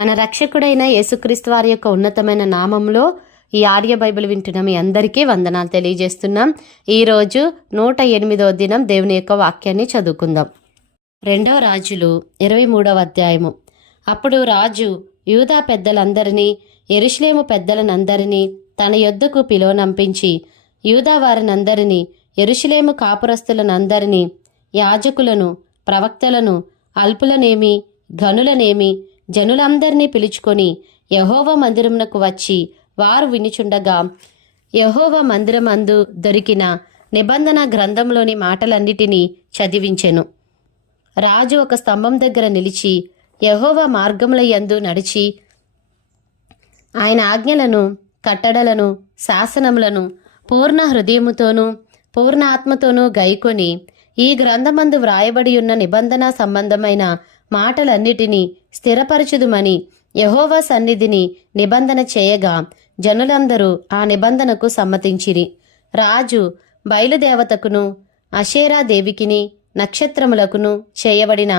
మన రక్షకుడైన యేసుక్రీస్తు వారి యొక్క ఉన్నతమైన నామంలో ఈ ఆర్య బైబిల్ వింటున్న మీ అందరికీ వందనాలు తెలియజేస్తున్నాం. ఈరోజు నూట ఎనిమిదవ దినం దేవుని యొక్క వాక్యాన్ని చదువుకుందాం. రెండవ రాజులు ఇరవై మూడవ అధ్యాయము. అప్పుడు రాజు యూదా పెద్దలందరినీ ఎరుషలేము పెద్దలనందరినీ తన యొద్దకు పిలువనంపించి యూదా వారినందరినీ ఎరుషలేము కాపురస్తులనందరినీ యాజకులను ప్రవక్తలను అల్పులనేమి ఘనులనేమి జనులందరినీ పిలుచుకొని యహోవ మందిరమునకు వచ్చి వారు వినుచుండగా యహోవ మందిరమందు దొరికిన నిబంధన గ్రంథంలోని మాటలన్నిటినీ చదివించెను. రాజు ఒక స్తంభం దగ్గర నిలిచి యహోవ మార్గముల యందు నడిచి ఆయన ఆజ్ఞలను కట్టడలను శాసనములను పూర్ణ హృదయముతోనూ పూర్ణ ఆత్మతోనూ గైకొని ఈ గ్రంథమందు వ్రాయబడి ఉన్న నిబంధన సంబంధమైన మాటలన్నిటినీ స్థిరపరచుదుమని యహోవా సన్నిధిని నిబంధన చేయగా జనులందరూ ఆ నిబంధనకు సమ్మతించిరి. రాజు బయలుదేవతకును అషేరా దేవికిని నక్షత్రములకును చేయబడిన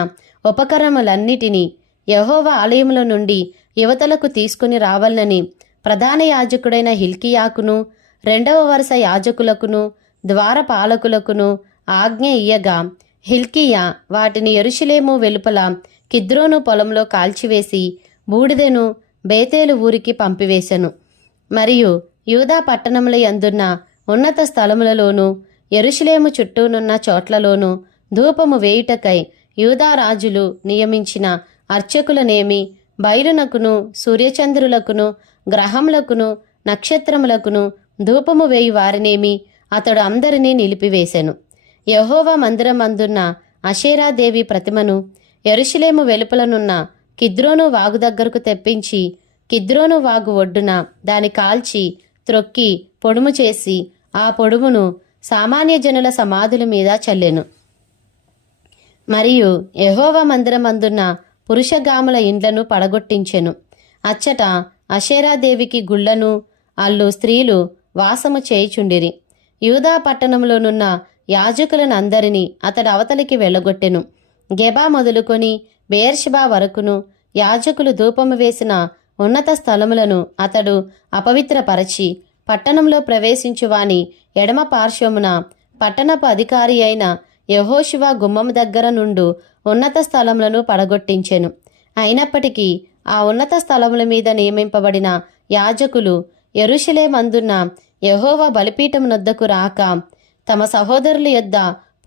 ఉపకరణములన్నిటినీ యహోవ ఆలయముల నుండి యువతలకు తీసుకుని రావాలని ప్రధాన యాజకుడైన హిల్కియాకును రెండవ వరుస యాజకులకును ద్వారపాలకులకును ఆజ్ఞ ఇయ్యగా హిల్కియా వాటిని ఎరుషులేము వెలుపల కిద్రోను పొలంలో కాల్చివేసి బూడిదెను బేతేలు ఊరికి పంపివేశను. మరియు యూదా పట్టణముల యందున్న ఉన్నత స్థలములలోనూ ఎరుషులేము చుట్టూనున్న చోట్లలోనూ ధూపము వేయుటకై యూదా రాజులు నియమించిన అర్చకులనేమి బయలునకును సూర్యచంద్రులకును గ్రహములకును నక్షత్రములకును ధూపము వేయి వారినేమి అతడు అందరినీ నిలిపివేశెను. యహోవా మందిరమందున్న అషేరాదేవి ప్రతిమను ఎరుషులేము వెలుపలనున్న కిద్రోను వాగు దగ్గరకు తెప్పించి కిద్రోను వాగు ఒడ్డున దాని కాల్చి త్రొక్కి పొడుము చేసి ఆ పొడుమును సామాన్య జనుల సమాధుల మీద చల్లెను. మరియు యహోవా మందిరమందున్న పురుషగాముల ఇండ్లను పడగొట్టించెను. అచ్చట అషేరాదేవికి గుళ్ళను అల్లు స్త్రీలు వాసము చేయుచుండిరి. యూదా పట్టణంలోనున్న యాజకులనందరినీ అతడు అవతలికి వెళ్ళగొట్టెను. గెబా మొదలుకొని బేర్షిబా వరకును యాజకులు ధూపము వేసిన ఉన్నత స్థలములను అతడు అపవిత్రపరచి పట్టణంలో ప్రవేశించువాని ఎడమ పార్శ్వమున పట్టణపు అధికారి అయిన యహోశివ గుమ్మం దగ్గర నుండు ఉన్నత స్థలములను పడగొట్టించెను. అయినప్పటికీ ఆ ఉన్నత స్థలముల మీద నియమింపబడిన యాజకులు ఎరుషలేమందున్న యహోవ బలిపీఠం నొద్దకు రాక తమ సహోదరుల యొద్ద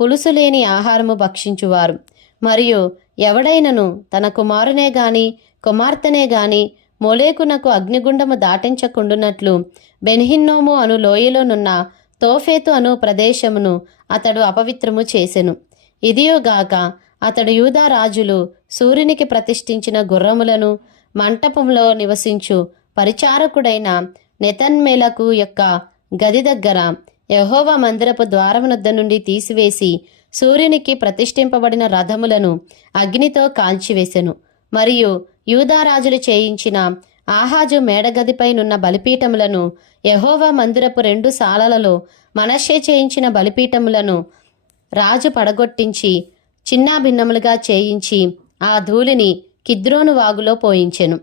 పులుసు లేని ఆహారము భక్షించువారు. మరియు ఎవడైనను తన కుమారునే గాని కుమార్తెనే గాని మొలేకునకు అగ్నిగుండము దాటించకుండునట్లు బెన్హిన్నోము అను లోయలోనున్న తోఫేతు అను ప్రదేశమును అతడు అపవిత్రము చేసెను. ఇదియోగాక అతడు యూదా రాజులు సూర్యునికి ప్రతిష్ఠించిన గుర్రములను మంటపంలో నివసించు పరిచారకుడైన నెతన్మేలకు యొక్క గది దగ్గర యహోవా మందిరపు ద్వారమునొద్ద నుండి తీసివేసి సూర్యునికి ప్రతిష్ఠింపబడిన రథములను అగ్నితో కాల్చివేశెను మరియు యూదారాజులు చేయించిన ఆహాజు మేడగదిపైనున్న బలిపీఠములను యహోవా మందిరపు రెండు సాలలలో మనషే చేయించిన బలిపీఠములను రాజు పడగొట్టించి చిన్నాభిన్నములుగా చేయించి ఆ ధూళిని కిద్రోను వాగులో పోయించెను.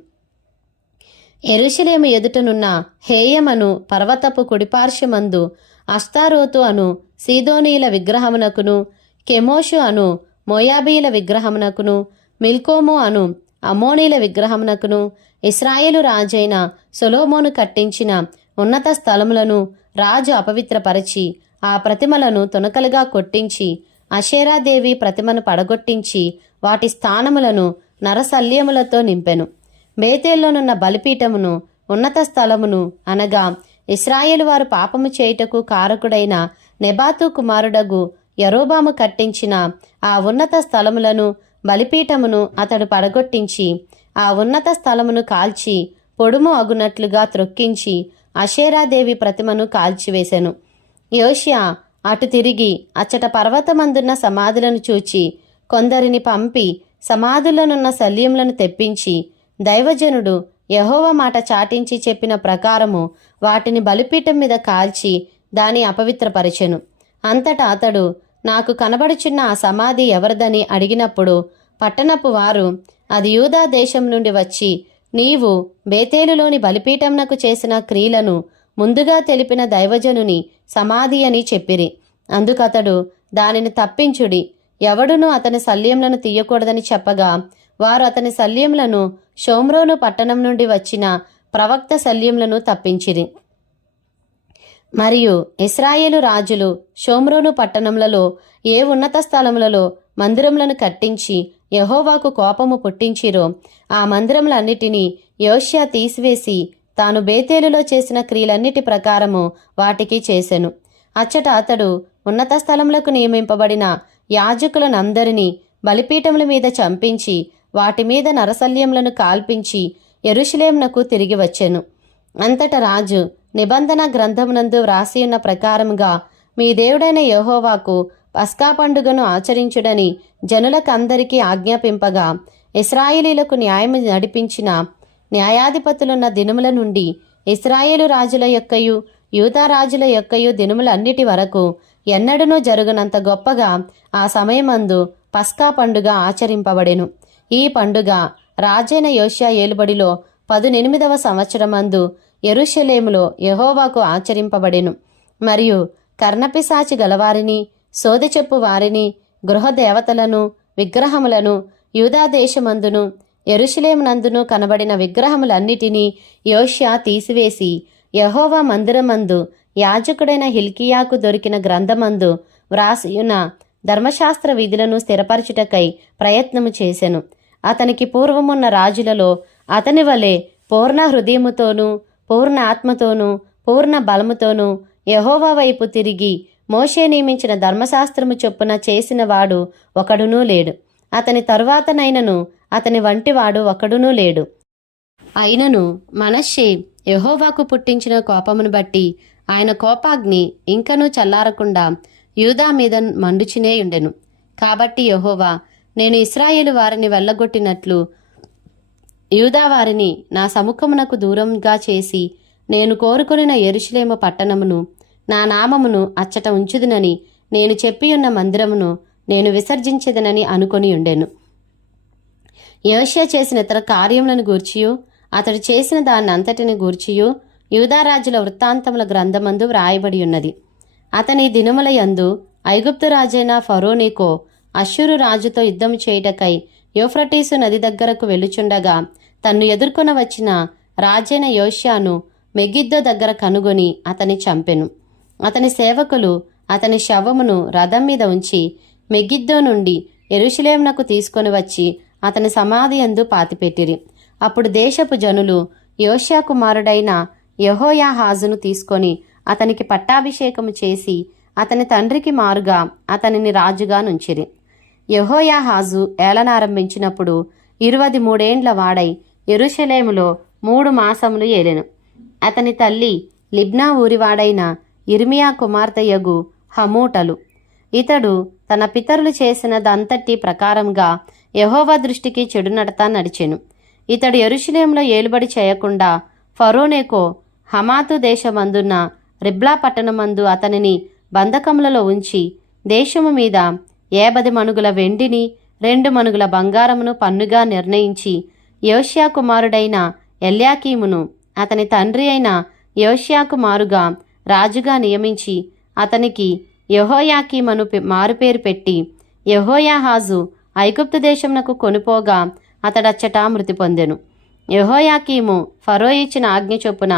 ఎరుషలేము ఎదుటనున్న హేయమను పర్వతపు కుడిపార్శ్వమందు అస్తారోతు అను సీదోనీల విగ్రహమునకును కెమోషు అను మోయాబీల విగ్రహమునకును మిల్కోము అను అమోనీల విగ్రహమునకును ఇస్రాయేలు రాజైన సొలోమోను కట్టించిన ఉన్నత స్థలములను రాజు అపవిత్రపరచి ఆ ప్రతిమలను తునకలుగా కొట్టించి అషేరాదేవి ప్రతిమను పడగొట్టించి వాటి స్థానములను నరసల్యములతో నింపెను. బేతేల్లోనున్న బలిపీఠమును ఉన్నత స్థలమును అనగా ఇస్రాయేలు వారు పాపము చేయుటకు కారకుడైన నెబాతు కుమారుడగు యరోబాము కట్టించిన ఆ ఉన్నత స్థలములను బలిపీఠమును అతడు పడగొట్టించి ఆ ఉన్నత స్థలమును కాల్చి పొడుము అగునట్లుగా త్రొక్కించి అషేరాదేవి ప్రతిమను కాల్చివేశెను యోషియా అటు తిరిగి అచ్చట పర్వతమందున్న సమాధులను చూచి కొందరిని పంపి సమాధులనున్న శల్యములను తెప్పించి దైవజనుడు యహోవ మాట చాటించి చెప్పిన ప్రకారము వాటిని బలిపీఠం మీద కాల్చి దాని అపవిత్రపరిచెను. అంతటా అతడు నాకు కనబడుచున్న ఆ సమాధి ఎవరిదని అడిగినప్పుడు పట్టణపు వారు అది యూదా దేశం నుండి వచ్చి నీవు బేతేలులోని బలిపీఠంనకు చేసిన క్రియలను ముందుగా తెలిపిన దైవజనుని సమాధి అని చెప్పిరి. అందుకతడు దానిని తప్పించుడి. ఎవడునూ అతని శల్యములను తీయకూడదని చెప్పగా వారు అతని శల్యములను షోమ్రోను పట్టణం నుండి వచ్చిన ప్రవక్త శల్యములను తప్పించిరి. మరియు ఇస్రాయేలు రాజులు షోమ్రోను పట్టణములలో ఏ ఉన్నత స్థలములలో మందిరములను కట్టించి యహోవాకు కోపము పుట్టించిరో ఆ మందిరములన్నిటినీ యోష్యా తీసివేసి తాను బేతేలులో చేసిన క్రియలన్నిటి ప్రకారము వాటికి చేసెను. అచ్చట అతడు ఉన్నత స్థలములకు నియమింపబడిన యాజకులనందరినీ బలిపీఠముల మీద చంపించి వాటి మీద నరసల్యములను కాల్పించి ఎరుషులేమునకు తిరిగి వచ్చెను. అంతట రాజు నిబంధన గ్రంథమునందు వ్రాసియున్న ప్రకారముగా మీ దేవుడైన యెహోవాకు పస్కా పండుగను ఆచరించుడని జనులకందరికీ ఆజ్ఞాపింపగా ఇస్రాయేలీలకు న్యాయం నడిపించిన న్యాయాధిపతులున్న దినముల నుండి ఇస్రాయేలు రాజుల యొక్కయు యూదా రాజుల యొక్కయు దినములన్నిటి వరకు ఎన్నడనూ జరుగునంత గొప్పగా ఆ సమయమందు పస్కా పండుగ ఆచరింపబడెను. ఈ పండుగ రాజైన యోష్యా ఏలుబడిలో పదునెనిమిదవ సంవత్సరమందు ఎరుషలేములో యహోవాకు ఆచరింపబడెను. మరియు కర్ణపిశాచి గలవారిని సోది చెప్పు వారిని గృహదేవతలను విగ్రహములను యూదాదేశమందును ఎరుషలేమునందును కనబడిన విగ్రహములన్నిటినీ యోష్యా తీసివేసి యహోవా మందిరమందు యాజకుడైన హిల్కియాకు దొరికిన గ్రంథమందు వ్రాసియున ధర్మశాస్త్ర విధులను స్థిరపరచుటకై ప్రయత్నము చేసెను. అతనికి పూర్వమున్న రాజులలో అతని వలె పూర్ణ హృదయముతోనూ పూర్ణ ఆత్మతోనూ పూర్ణ బలముతోనూ యహోవా వైపు తిరిగి మోషే నియమించిన ధర్మశాస్త్రము చొప్పున చేసినవాడు ఒకడునూ లేడు. అతని తరువాతనైనను అతని వంటివాడు ఒకడునూ లేడు. అయినను మనశ్శే యహోవాకు పుట్టించిన కోపమును బట్టి ఆయన కోపాగ్ని ఇంకనూ చల్లారకుండా యూదా మీద మండుచునే ఉండెను. కాబట్టి యహోవా నేను ఇస్రాయేలు వారిని వెళ్ళగొట్టినట్లు యూదా వారిని నా సముఖమునకు దూరంగా చేసి నేను కోరుకొనిన ఎరుషులేమ పట్టణమును నా నామమును అచ్చట ఉంచుదునని నేను చెప్పియున్న మందిరమును నేను విసర్జించదనని అనుకొని ఉండెను. యోషియా చేసిన ఇతర కార్యములను గూర్చియు అతడు చేసిన దాన్ని అంతటిని గూర్చియు యూదారాజుల వృత్తాంతముల గ్రంథమందు వ్రాయబడి ఉన్నది. అతని దినముల యందు ఐగుప్తు రాజైన ఫరోనికో అశ్షూరు రాజుతో యుద్ధం చేయుటకై యూఫ్రటీసు నది దగ్గరకు వెలుచుండగా తన్ను ఎదుర్కొన వచ్చిన రాజైన యోష్యాను మెగిద్దో దగ్గర కనుగొని అతని చంపెను. అతని సేవకులు అతని శవమును రథం మీద ఉంచి మెగిద్దో నుండి ఎరుషులేమునకు తీసుకొని వచ్చి అతని సమాధి యందు పాతిపెట్టిరి. అప్పుడు దేశపు జనులు యోష్యా కుమారుడైన యహోయాహాజును తీసుకొని అతనికి పట్టాభిషేకము చేసి అతని తండ్రికి మారుగా అతనిని రాజుగా నుంచిరి. యహోయాహాజు ఏలనారంభించినప్పుడు ఇరువది మూడేండ్ల వాడై ఎరుషలేములో మూడు మాసములు ఏలెను. అతని తల్లి లిబ్నా ఊరివాడైన ఇర్మియా కుమార్తెయగు హమూటలు. ఇతడు తన పితరులు చేసినదంతటి ప్రకారంగా యహోవా దృష్టికి చెడునడత నడిచెను. ఇతడు ఎరుషులేంలో ఏలుబడి చేయకుండా ఫరోనేకో హమాతు దేశమందున్న రిబ్లా పట్టణమందు అతనిని బంధకములలో ఉంచి దేశము మీద ఏబది మణుగుల వెండిని రెండు మణుగుల బంగారమును పన్నుగా నిర్ణయించి యోష్యా కుమారుడైన ఎల్యాకీమును అతని తండ్రి అయిన యోష్యాకు కుమారుగా రాజుగా నియమించి అతనికి యహోయాకీమను మారుపేరు పెట్టి యహోయాహాజు ఐగుప్తు దేశమునకు కొనుపోగా అతడచ్చట మృతి పొందెను. యహోయాకీము ఫరో ఇచ్చిన ఆజ్ఞ చొప్పున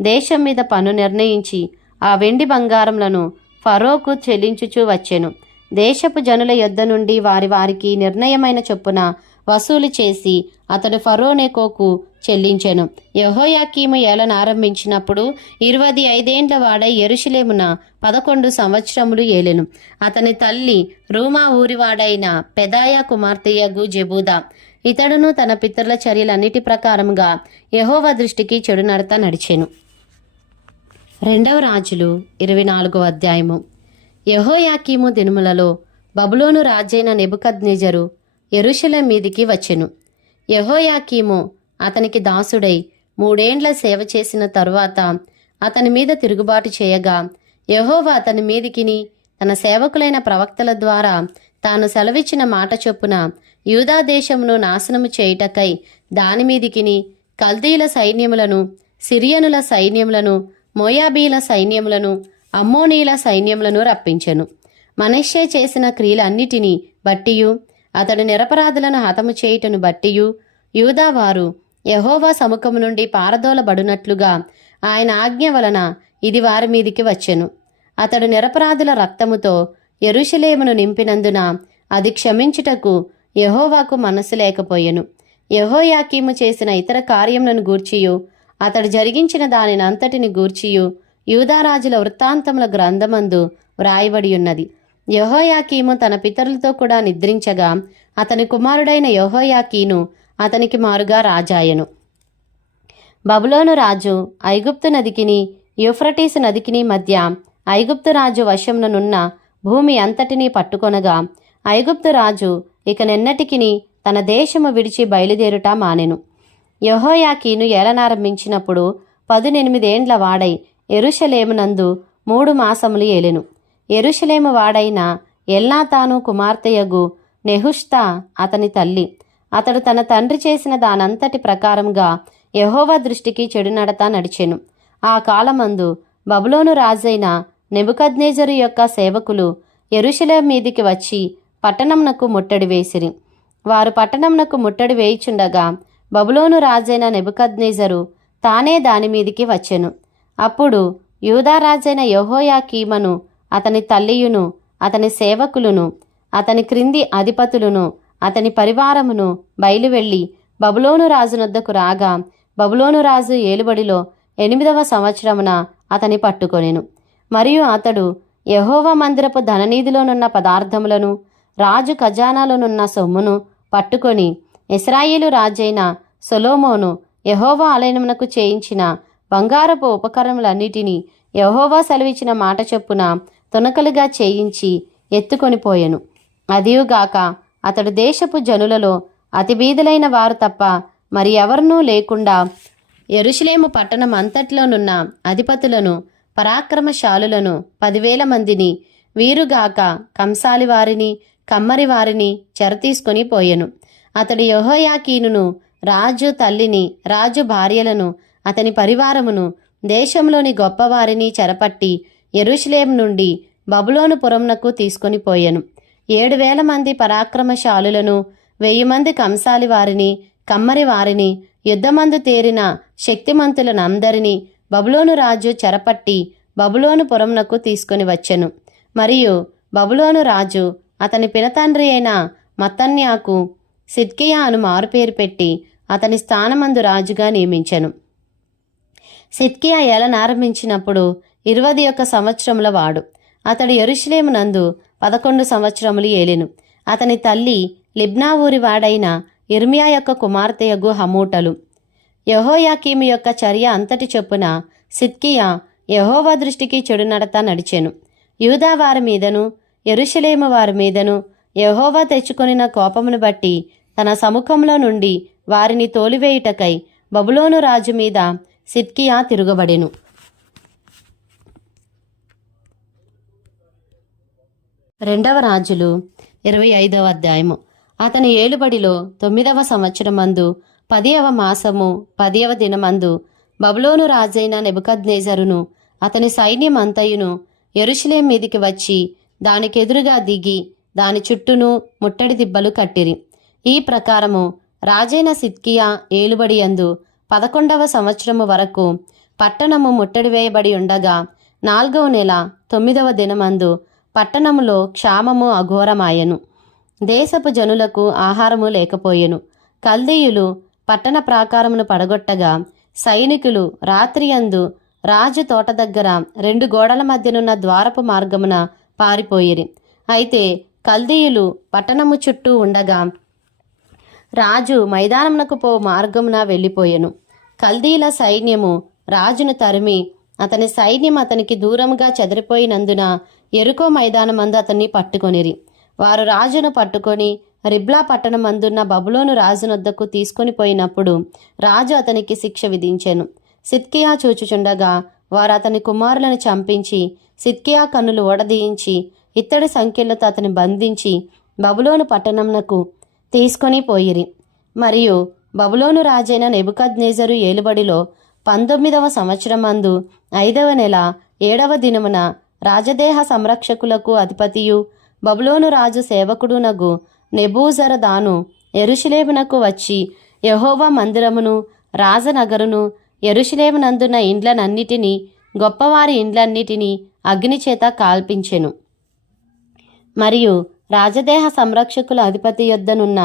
దేశం మీద పన్ను నిర్ణయించి ఆ వెండి బంగారములను ఫరోకు చెల్లించుచూ వచ్చెను. దేశపు జనుల యొద్ద నుండి వారి వారికి నిర్ణయమైన చొప్పున వసూలు చేసి అతడు ఫరోనేకోకు చెల్లించెను. యహోయాకీము ఏలను ఆరంభించినప్పుడు ఇరవది ఐదేండ్ల వాడై ఎరుషులేమున పదకొండు సంవత్సరములు ఏలెను. అతని తల్లి రూమా ఊరివాడైన పెదాయా కుమార్తెయగు జెబూదా. ఇతడును తన పితరుల చర్యలన్నిటి ప్రకారముగా యహోవా దృష్టికి చెడు నడత నడిచెను. రెండవ రాజులు ఇరవై నాలుగో అధ్యాయము. యహోయాకీము దినుములలో బబులోను రాజైన నెబుకద్నెజరు ఎరుషుల మీదికి వచ్చెను. యహోయాకీము అతనికి దాసుడై మూడేండ్ల సేవ చేసిన తరువాత అతని మీద తిరుగుబాటు చేయగా యహోవా అతని మీదికిని తన సేవకులైన ప్రవక్తల ద్వారా తాను సెలవిచ్చిన మాట చొప్పున యూదాదేశమును నాశనము చేయుటకై దాని మీదికిని కల్దీల సైన్యములను సిరియనుల సైన్యములను మోయాబీల సైన్యములను అమ్మోనీల సైన్యములను రప్పించెను. మనష్షే చేసిన క్రియలన్నిటినీ బట్టియు అతడు నిరపరాధులను హతము చేయుటను బట్టియు. యూదావారు యహోవా సముఖము నుండి పారదోలబడునట్లుగా ఆయన ఆజ్ఞ వలన ఇది వారి మీదికి వచ్చెను. అతడు నిరపరాధుల రక్తముతో ఎరుషలేమును నింపినందున అది క్షమించుటకు యహోవాకు మనస్సు లేకపోయెను. యహోయాకీము చేసిన ఇతర కార్యములను గూర్చియు అతడు జరిగించిన దానినంతటిని గూర్చియు. యూదారాజుల వృత్తాంతముల గ్రంథమందు వ్రాయబడి ఉన్నది యహోయాకీము తన పితరులతో కూడా నిద్రించగా అతని కుమారుడైన యహోయాకీను అతనికి మారుగా రాజాయను. బబులోను రాజు ఐగుప్తు నదికిని యూఫ్రటీస్ నదికిని మధ్య ఐగుప్తు రాజు వశంనున్న భూమి అంతటినీ పట్టుకొనగా ఐగుప్తు రాజు ఇక నెన్నటికిని తన దేశము విడిచి బయలుదేరుట మానెను. యహోయాకీను ఏలనారంభించినప్పుడు పదునెనిమిదేండ్ల వాడై ఎరుషలేమునందు మూడు మాసములు ఏలెను. ఎరుషలేము వాడైన ఎల్నాతాను కుమార్తెయగు నెహుష్తా అతని తల్లి. అతడు తన తండ్రి చేసిన దానంతటి ప్రకారంగా యహోవా దృష్టికి చెడునడత నడిచెను. ఆ కాలమందు బబులోను రాజైన నెబుకద్నేజరు యొక్క సేవకులు ఎరుషలేం మీదికి వచ్చి పట్టణంనకు ముట్టడి వేసిరి. వారు పట్టణంనకు ముట్టడి వేయిచుండగా బబులోను రాజైన నెబుకద్నేజరు తానే దాని మీదికి వచ్చెను. అప్పుడు యూదారాజైన యహోయాకీమను అతని తల్లియును అతని సేవకులను అతని క్రింది అధిపతులను అతని పరివారమును బయలువెళ్ళి బబులోను రాజునొద్దకు రాగా బబులోను రాజు ఏలుబడిలో ఎనిమిదవ సంవత్సరమున అతని పట్టుకొనెను. మరియు అతడు యహోవ మందిరపు ధననీధిలోనున్న పదార్థములను రాజు ఖజానాలోనున్న సొమ్మును పట్టుకొని ఇస్రాయేలు రాజైన సొలోమోను యహోవ ఆలయమునకు చేయించిన బంగారపు ఉపకరణములన్నిటినీ యహోవా సెలవిచ్చిన మాట చొప్పున తునకలుగా చేయించి ఎత్తుకొని పోయెను. అదియుగాక అతడు దేశపు జనులలో అతిబీదులైన వారు తప్ప మరి ఎవరినూ లేకుండా ఎరుషలేము పట్టణం అంతట్లోనున్న అధిపతులను పరాక్రమశాలులను పదివేల మందిని వీరుగాక కంసాలి వారిని కమ్మరి వారిని చెరతీసుకొని పోయెను. అతడు యెహోయాకీనును రాజు తల్లిని రాజు భార్యలను అతని పరివారమును దేశంలోని గొప్పవారిని చెరపట్టి ఎరుషలేం నుండి బబులోను పురంనకు తీసుకొని పోయెను. ఏడు వేల మంది పరాక్రమశాలులను వెయ్యి మంది కంసాలి వారిని కమ్మరి వారిని యుద్ధమందు తేరిన శక్తిమంతులనందరినీ బబులోను రాజు చెరపట్టి బబులోను పురంనకు తీసుకొని వచ్చెను. మరియు బబులోను రాజు అతని పినతండ్రి అయిన మత్తన్యాకు సిద్కియా అను మారుపేరు పెట్టి అతని స్థానమందు రాజుగా నియమించెను. సిద్కియా ఏలనారంభించినప్పుడు ఇరవది యొక్క సంవత్సరముల వాడు. అతడు ఎరుషలేమునందు పదకొండు సంవత్సరములు ఏలెను. అతని తల్లి లిబ్నా ఊరి వాడైన ఇర్మియా యొక్క కుమార్తెయగు హమూటలు. యహోయాకీము యొక్క చర్య అంతటి చొప్పున సిద్కియా యహోవా దృష్టికి చెడు నడత నడిచెను. యూదా వారి మీదను ఎరుషలేము వారి మీదను యహోవా తెచ్చుకొనిన కోపమును బట్టి తన సముఖంలో నుండి వారిని తోలివేయుటకై బబులోను రాజు మీద సిద్కియా తిరగబడెను. రెండవ రాజులు ఇరవై ఐదవ అధ్యాయము. అతని ఏలుబడిలో తొమ్మిదవ సంవత్సరమందు పదియవ మాసము పదియవ దినమందు బబులోను రాజైన నెబుకద్నేజరును అతని సైన్యమంతయును ఎరుషలేం మీదికి వచ్చి దానికెదురుగా దిగి దాని చుట్టూను ముట్టడి దిబ్బలు కట్టిరి. ఈ ప్రకారము రాజైన సిద్కియా ఏలుబడి యందు పదకొండవ సంవత్సరము వరకు పట్టణము ముట్టడి వేయబడి ఉండగా నాల్గవ నెల తొమ్మిదవ దినమందు పట్టణములో క్షామము అఘోరమాయెను. దేశపు జనులకు ఆహారము లేకపోయెను. కల్దీయులు పట్టణ ప్రాకారమును పడగొట్టగా సైనికులు రాత్రియందు రాజు తోట దగ్గర రెండు గోడల మధ్యనున్న ద్వారపు మార్గమున పారిపోయిరి. అయితే కల్దీయులు పట్టణము చుట్టూ ఉండగా రాజు మైదానమునకు పో మార్గమున వెళ్ళిపోయెను. కల్దీల సైన్యము రాజును తరిమి అతని సైన్యం అతనికి దూరంగా చెదిరిపోయినందున ఎరుకో మైదానమందు అతన్ని పట్టుకొనిరి. వారు రాజును పట్టుకొని రిబ్లా పట్టణమందున్న బబులోను రాజునొద్దకు తీసుకొని పోయినప్పుడు రాజు అతనికి శిక్ష విధించెను. సిత్కియా చూచుచుండగా వారు అతని కుమారులను చంపించి సిత్కియా కన్నులు ఓడదీయించి ఇత్తడి సంఖ్యలతో అతని బంధించి బబులోను పట్టణంనకు తీసుకొని పోయిరి. మరియు బబులోను రాజైన నెబుకద్నేజరు ఏలుబడిలో పంతొమ్మిదవ సంవత్సరమందు ఐదవ నెల ఏడవ దినమున రాజదేహ సంరక్షకులకు అధిపతియు బబులోను రాజు సేవకుడునగు నెబూజరదాను ఎరుషులేమునకు వచ్చి యహోవా మందిరమును రాజనగరును ఎరుషులేమునందున్న ఇండ్లనన్నిటినీ గొప్పవారి ఇండ్లన్నిటినీ అగ్నిచేత కాల్పించెను. మరియు రాజదేహ సంరక్షకుల అధిపతి యొద్దనున్న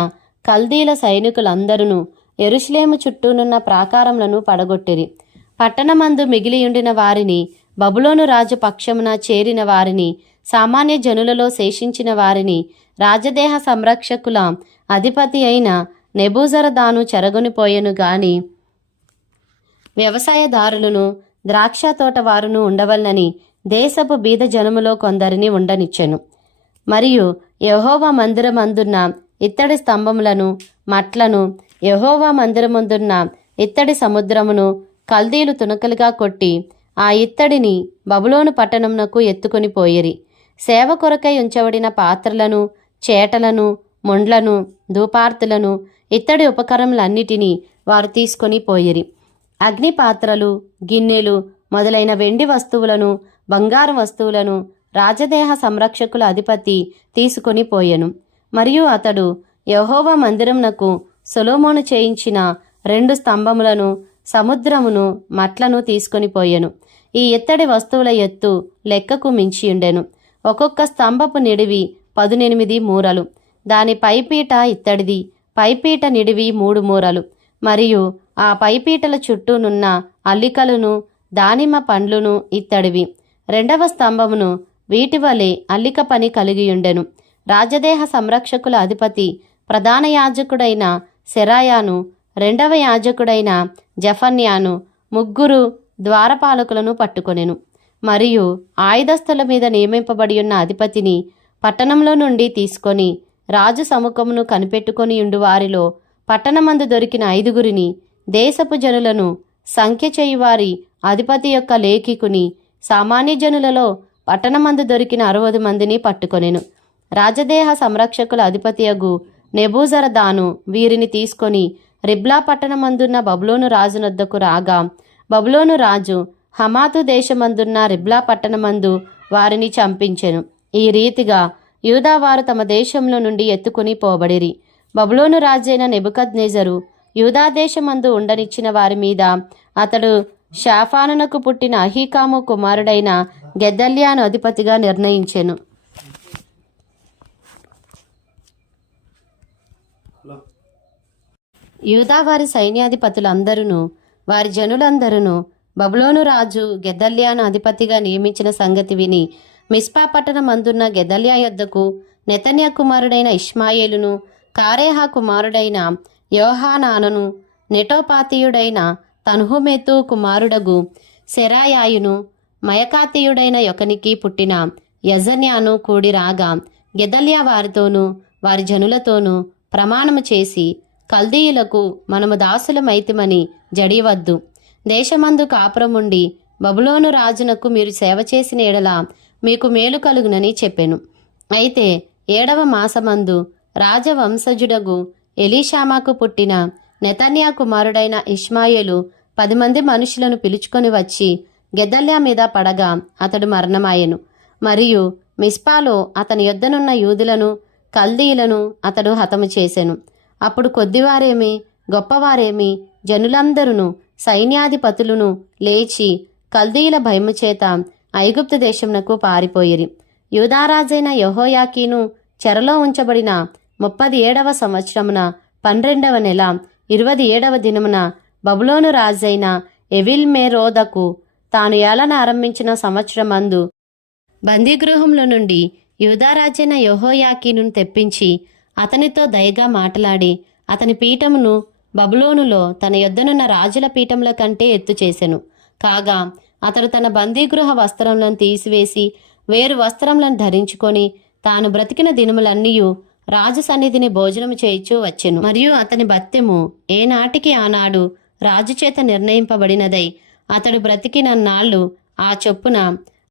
కల్దీల సైనికులందరూ ఎరుషులేము చుట్టూనున్న ప్రాకారములను పడగొట్టిరి. పట్టణమందు మిగిలియుండిన వారిని బబులోను రాజు పక్షమున చేరిన వారిని సామాన్య జనులలో శేషించిన వారిని రాజదేహ సంరక్షకుల అధిపతి అయిన నెబూజరదాను చెరగొనిపోయెను గాని వ్యవసాయదారులను ద్రాక్ష తోట వారును ఉండవలనని దేశపు బీద జనములో కొందరిని ఉండనిచ్చెను. మరియు యహోవ మందిరమందున్న ఇత్తడి స్తంభములను మట్లను యహోవా మందిరముందున్న ఇత్తడి సముద్రమును కల్దీలు తునకలుగా కొట్టి ఆ ఇత్తడిని బబులోను పట్టణమునకు ఎత్తుకొని పోయిరి. సేవ కొరకై ఉంచబడిన పాత్రలను చేటలను మొండ్లను ధూపార్తులను ఇత్తడి ఉపకరణలన్నిటినీ వారు తీసుకొని పోయిరి. అగ్ని పాత్రలు గిన్నెలు మొదలైన వెండి వస్తువులను బంగారు వస్తువులను రాజదేహ సంరక్షకుల అధిపతి తీసుకొని పోయెను. మరియు అతడు యహోవా మందిరంనకు సొలోమోను చేయించిన రెండు స్తంభములను సముద్రమును మట్లను తీసుకొని పోయెను. ఈ ఇత్తడి వస్తువుల ఎత్తు లెక్కకు మించియుండెను. ఒక్కొక్క స్తంభపు నిడివి పదునెనిమిది మూరలు. దాని పైపీట ఇత్తడిది పైపీట నిడివి మూడు మూరలు. మరియు ఆ పైపీటల చుట్టూనున్న అల్లికలను దానిమ్మ పండ్లును ఇత్తడివి. రెండవ స్తంభమును వీటి వలె అల్లిక పని కలిగియుండెను. రాజదేహ సంరక్షకుల అధిపతి ప్రధాన యాజకుడైన సెరాయాను రెండవ యాజకుడైన జఫన్యాను ముగ్గురు ద్వారపాలకులను పట్టుకొనెను. మరియు ఆయుధస్థుల మీద నియమింపబడి ఉన్న అధిపతిని పట్టణంలో నుండి తీసుకొని రాజు సముఖమును కనిపెట్టుకొని ఉండు వారిలో పట్టణమందు దొరికిన ఐదుగురిని దేశపు జనులను సంఖ్య చేయువారి అధిపతి యొక్క లేఖికుని సామాన్య జనులలో పట్టణమందు దొరికిన అరవది మందిని పట్టుకొనెను. రాజదేహ సంరక్షకుల అధిపతియగు నెబూజరదాను వీరిని తీసుకొని రిబ్లా పట్టణమందున్న బబులోను రాజునొద్దకు రాగా బబులోను రాజు హమాతు దేశమందున్న రిబ్లా పట్టణమందు వారిని చంపించెను. ఈ రీతిగా యూదావారు తమ దేశంలో నుండి ఎత్తుకుని పోబడిరి. బబులోను రాజైన నెబుకద్నేజరు యూదా దేశమందు ఉండనిచ్చిన వారి మీద అతడు షాఫానునకు పుట్టిన అహీకాము కుమారుడైన గెద్దల్యాను అధిపతిగా నిర్ణయించెను. యూదావారి సైన్యాధిపతులందరూ వారి జనులందరూ బబులోను రాజు గెదల్యాను అధిపతిగా నియమించిన సంగతి విని మిస్పా పట్టణమందున్న గెదల్యా యొద్దకు నెతన్యా కుమారుడైన ఇష్మాయేలును కారేహా కుమారుడైన యోహానానును నెటోపాతీయుడైన తన్హుమేతు కుమారుడగు సెరాయాయును మయకాతీయుడైన యొకనికి పుట్టిన యజన్యాను కూడి రాగా గెదల్యా వారితోనూ వారి జనులతోనూ ప్రమాణము చేసి కల్దీయులకు మనము దాసులమైతిమని జడివద్దు. దేశమందు కాపురముండి బబులోను రాజునకు మీరు సేవ చేసిన ఎడల మీకు మేలు కలుగునని చెప్పెను. అయితే ఏడవ మాసమందు రాజవంశజుడగు ఎలీషామాకు పుట్టిన నెతన్యా కుమారుడైన ఇష్మాయేలు పది మంది మనుషులను పిలుచుకొని వచ్చి గెదల్యా మీద పడగా అతడు మరణమాయెను. మరియు మిస్పాలో అతని యొద్దనున్న యూదులను కల్దీయులను అతడు హతము చేసెను. అప్పుడు కొద్దివారేమి గొప్పవారేమి జనులందరూ సైన్యాధిపతులను లేచి కల్దీయుల భయము చేత ఐగుప్తు దేశమునకు పారిపోయిరి. యూదారాజైన యహోయాకీను చెరలో ఉంచబడిన ముప్పది ఏడవ సంవత్సరమున పన్నెండవ నెల ఇరవై ఏడవ దినమున బబులోను రాజైన ఎవిల్మేరోదకు తాను ఏలన ఆరంభించిన సంవత్సరమందు బందీగృహంలో నుండి యూదారాజైన యహోయాకీను తెప్పించి అతనితో దయగా మాట్లాడి అతని పీఠమును బబులోనులో తన యొద్దనున్న రాజుల పీఠముల కంటే ఎత్తు చేసెను. కాగా అతడు తన బందీగృహ వస్త్రములను తీసివేసి వేరు వస్త్రములను ధరించుకొని తాను బ్రతికిన దినములన్నీయు రాజు సన్నిధిని భోజనము చేయిచూ వచ్చెను. మరియు అతని భత్యము ఏనాటికి ఆనాడు రాజు చేత నిర్ణయింపబడినదై అతడు బ్రతికిన నాళ్ళు ఆ చొప్పున